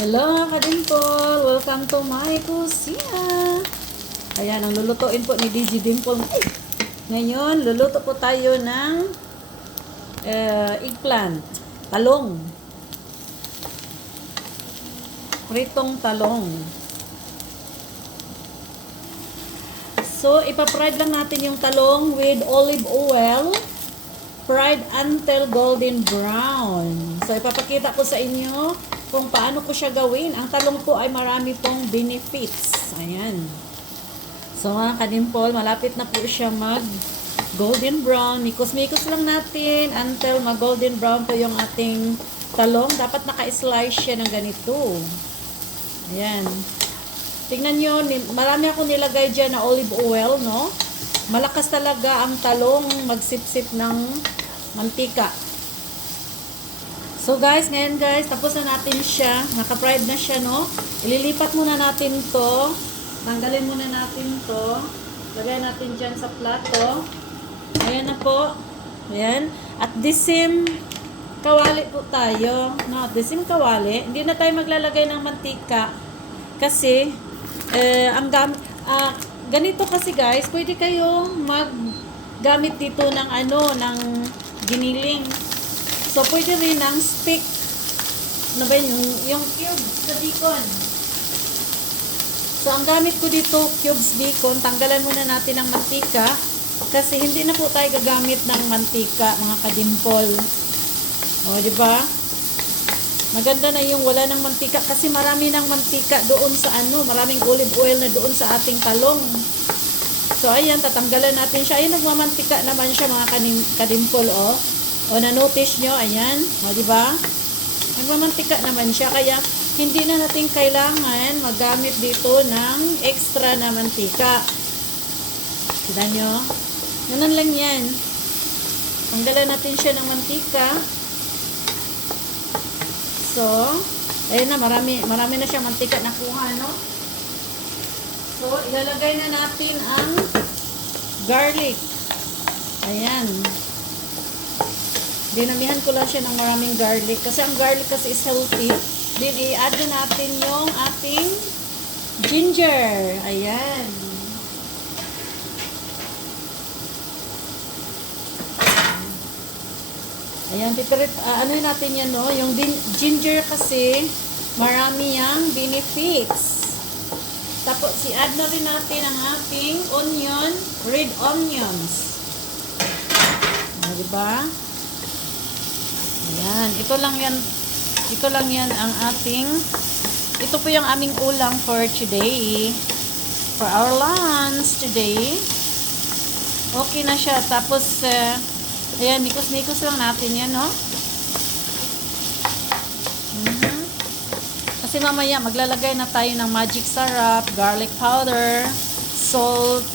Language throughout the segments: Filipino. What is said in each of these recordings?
Hello, Kadimple! Welcome to my kusina! Ayan, ang lulutuin po ni DJ Dimple. Ngayon, luluto po tayo ng eggplant. Talong. Pritong talong. So, ipapride lang natin yung talong with olive oil. Fried until golden brown. So, ipapakita ko sa inyo kung paano ko siya gawin. Ang talong po ay marami pong benefits. Ayan. So, mga Kadimple, malapit na po siya mag golden brown. Mikos-mikos lang natin until mag golden brown po yung ating talong. Dapat naka-slice siya ng ganito. Ayan. Tingnan nyo, marami ako nilagay dyan na olive oil, no? Malakas talaga ang talong magsip-sip ng mantika. So guys, ngayon guys, tapos na natin siya. Naka-fried na siya, no? Ililipat muna natin to. Tanggalin muna natin to. Lagay natin dyan sa plato. Ayan na po. Ayan. At the same kawali po tayo. No, the same kawali. Hindi na tayo maglalagay ng mantika. Kasi, ganito kasi guys, pwede kayong maggamit dito ng ng giniling. So, pwede rin ng stick. Ano ba yung cube sa bacon. So, ang gamit ko dito, cubes bacon. Tanggalan muna natin ng mantika. Kasi hindi na po tayo gagamit ng mantika, mga Kadimple. O, di ba? Maganda na yung wala ng mantika kasi marami ng mantika doon sa maraming olive oil na doon sa ating talong. So, ayan, tatanggalan natin siya. Ayan, nagmamantika naman siya, mga Kadimple, o. O, na-notice nyo, ayan. O, diba? Nagmamantika naman siya, kaya hindi na natin kailangan magamit dito ng extra na mantika. Kita nyo? Ganun lang yan. Tanggalan natin siya ng mantika. So, ayun na, marami na siyang mantika nakuha, no? So, ilalagay na natin ang garlic. Ayan. Dinamihan ko lang siya ng maraming garlic. Kasi ang garlic kasi is healthy. Then, i-add na natin yung ating ginger. Ayan. Ayan, ano natin yan, no? Yung ginger kasi, marami yang benefits. Tapos, i-add na rin natin ang ating onion, red onions. Diba? Ayan, ito lang yan ang ito po yung aming ulam for today. For our lunch today. Okay na siya. Tapos, ayan, mikos-mikos lang natin yan, no? Kasi mamaya, maglalagay na tayo ng magic syrup, garlic powder, salt,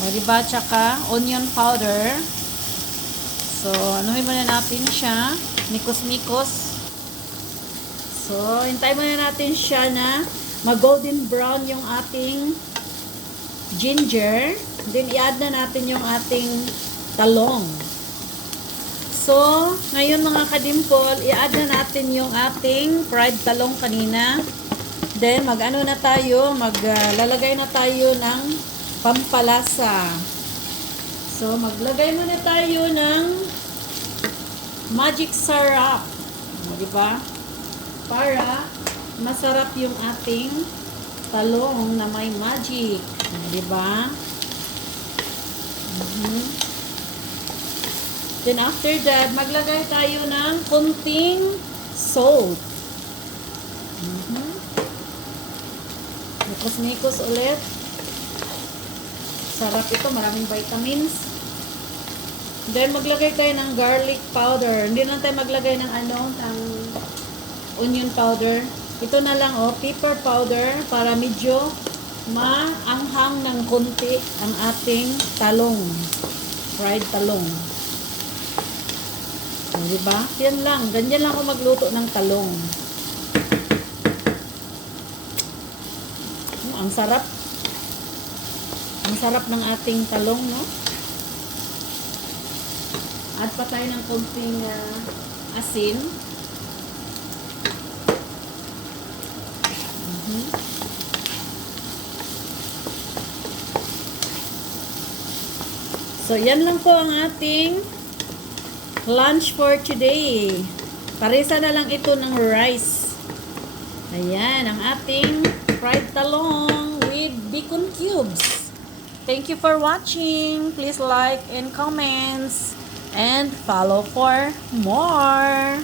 o diba, tsaka onion powder. So, anuhin muna natin siya. Mikos-mikos. So, hintay muna natin siya na mag-golden brown yung ating ginger. Then, i-add na natin yung ating talong. So, ngayon mga Kadimple, i-add na natin yung ating fried talong kanina. Then, maglalagay na tayo ng pampalasa. So, maglagay muna tayo ng magic syrup. Diba? Para masarap yung ating talong na may magic. Diba? Then after that, maglagay tayo ng konting salt. Mikos-mikos ulit. Sarap ito, maraming vitamins. Then maglagay tayo ng garlic powder. Hindi na tayo maglagay ng ng onion powder. Ito na lang, pepper powder para medyo maanghang ng konti ang ating talong. Fried talong. Diba? Yan lang. Ganyan lang ako magluto ng talong. Ang sarap. Ang sarap ng ating talong, no? Add pa tayo ng konting asin. So, yan lang po ang ating lunch for today. Parisa na lang ito ng rice. Ayan, ang ating fried talong with bacon cubes. Thank you for watching. Please like and comments and follow for more.